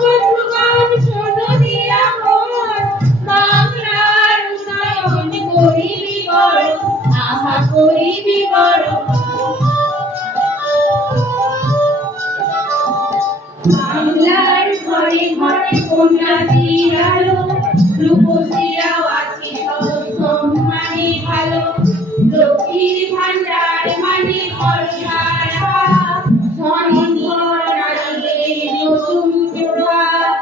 বন্ধুগণ শোনো দিয়া মন, বাংলার উন্নয়ন করিবি বড়, আহা করিবি বড়। বাংলার ঘরে ঘরে কন্যাশ্রীর আলো, রূপশ্রীরাও আছে সব সম্মানে ভালো। লক্ষ্মীর ভান্ডার মানে ভরসার হাত, স্বনির্ভর নারীদের নতুন জোয়ার।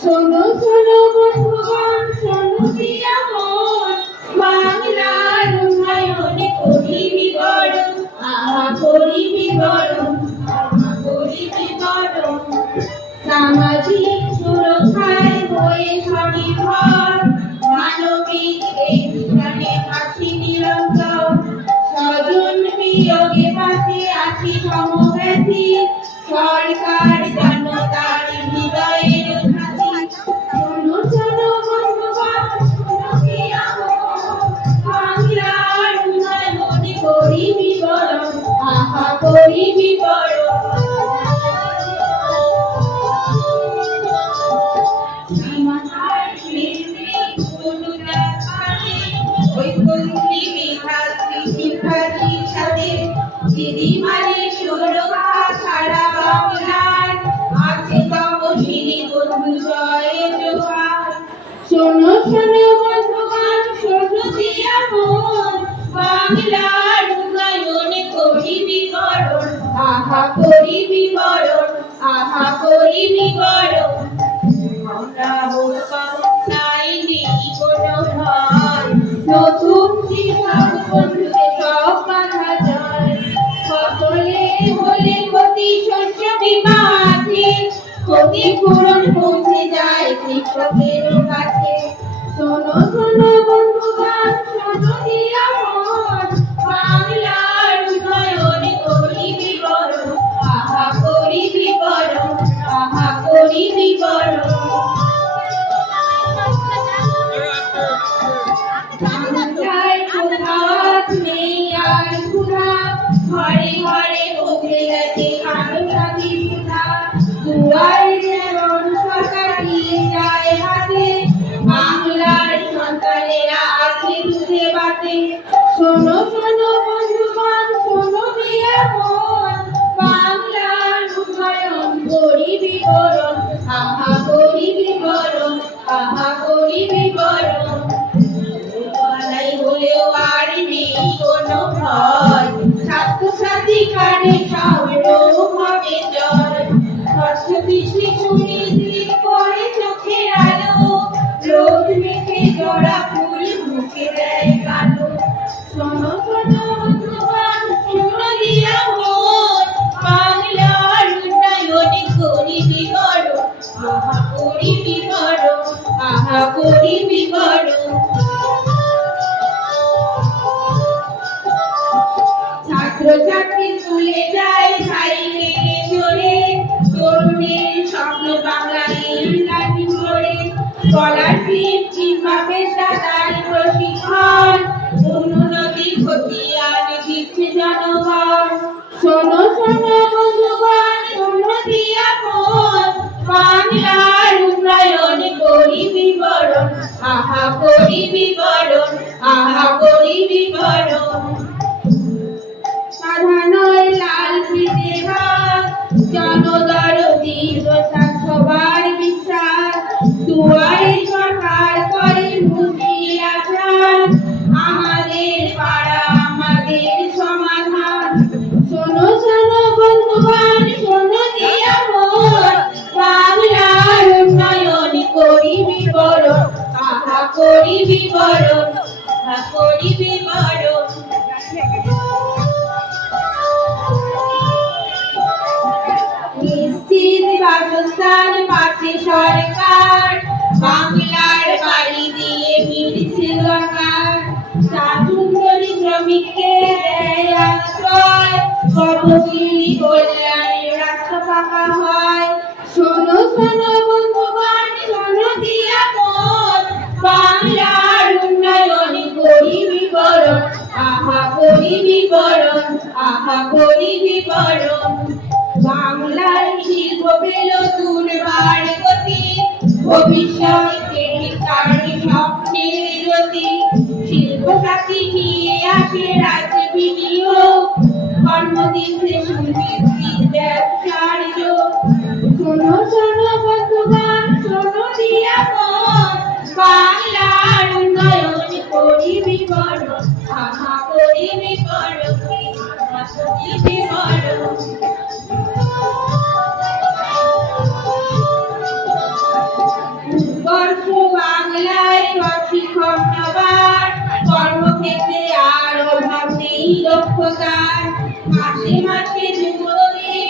শোনো শোনো বন্ধুগণ শোনো দিয়া মন, বাংলার উন্নয়ন করিবি বড়, আহা করিবি বড়, আহা করিবি বড়। সামাজিক সুরক্ষায় হয়ে স্বনির্ভর, মানবিক এই বিধানে আছি নিরন্তর। স্বজন বিয়োগে পাশে আছি সমব্যথী, সরকার যেন তার হৃদয়ের সাথী। শোনো শোনো বন্ধুগণ শোনো দিয়া মন, বাংলার উন্নয়ন করিবি বড়, আহা করিবি বড়। দিদিমারি সুরক্ষা সারা বাংলার আছে তপশিলি বন্ধু জয় জোহার। শোনো শোনো বন্ধুগণ শোনো দিয়া মন, বাংলার উন্নয়ন করিবি বড়, আহা করিবি বড়, আহা করিবি বড়। আমরা নাই নেই কোনো ভয়, নতুন শিক্ষক বন্ধুকে সব বাধা জয়। ফসলে হলে ক্ষতি শস্য বীমা আছে, ক্ষতিপূরণ পৌঁছে যায় কৃষকের কাছে। শোনো শোনো বন্ধুগণ শোনো দিয়া মন, বাংলার উন্নয়ন করিবি বড়, আহা করিবি বড়, আহা করিবি বড়। বাংলায় কোথাও নেই আর ক্ষুধা, ঘরে ঘরে পৌঁছে গেছে আলো স্বাধীন সুধা। দুয়ারে যেমন সরকার দিয়ে যায় হাতে, বাংলার সন্তানেরা আছে দুধে ভাতে। শোনো শোনো বন্ধুগণ শোনো দিয়া মন, বাংলার উন্নয়ন করিবি বড়, আহা করিবি বড়, আহা করিবি বড়। হলেও আর নেই কোনো ভয়, স্বাস্থ্যসাথী কার্ডে সব রোগ হবে জয়। স্বচ্ছতি শিশু নিশ্চিত করে চোখের আলো, রোদ মেখে জড়া ফুল মুখে দেয় কালো। শোনো শোনো বন্ধুগণ শোনো দিয়া মন, বাংলার উন্নয়ন করিবি বড়, আহা করিবি বড়, আহা করিবি বড়। ছাত্রছাত্রী স্কুলে যায় সাইকেলে চড়ে, তরুণের স্বপ্ন বাঙালির লাঠি করে। স্কলারশিপ কিংবা পেশাদার প্রশিক্ষণ, উন্নতি খতিয়ান দিচ্ছে জনগণ। শোনো শোনো বন্ধুগণ শোনো দিয়া মন, বাংলার উন্নয়ন করিবি বড়, আহা করিবি বড়, আহা করিবি বড়। সাধারণ লাল ফিতে ভাত, জনদরদি প্রশাসন সবার বিশ্বাস। দুয়ারে সরকার করে মুশকিল আসান, আমাদের পাড়া আমাদের সমাধান। শোনো শোনো বন্ধুগণ শোনো দিয়া মন, বাংলার উন্নয়ন করিবি বড়, আহা করিবি বড়, আহা করিবি বড়। নিশ্চিত বাসস্থান পাচ্ছে সরকার, বাংলার বাড়ি দিয়ে ফিরছে দরকার। সুন্দরী শ্রমিককে দেয় আশ্রয়, কর্মশীলী কল্যাণে রাস্তা পাকা হয়। শোনো শোনো বন্ধুগণ শোনো দিয়া মন, বাংলার উন্নয়ন করিবি বড়, আহা করিবি বড়, আহা করিবি বড়। বাংলায় শিল্প পেল দুর্বার গতি, ভবিষ্যৎ ক্রেডিট কার্ড স্বপ্নের জ্যোতি, শিল্প সাথী নিয়ে আসে রাজ্যে বিনিয়োগ, কর্মদিবসে সুবৃদ্ধির ব্যবসার যোগ। শোনো শোনো বন্ধুগণ, শোনো দিয়া মন, বাংলার উন্নয়ন করিবে বড়, আহা করিবে বড়, আহা করিবে বড়। বর্ষ বাংলায় প্রশিক্ষণ নেবার, কর্মক্ষেত্রে আর অভাব নেই দক্ষতার, মাসে মাসে যুবদের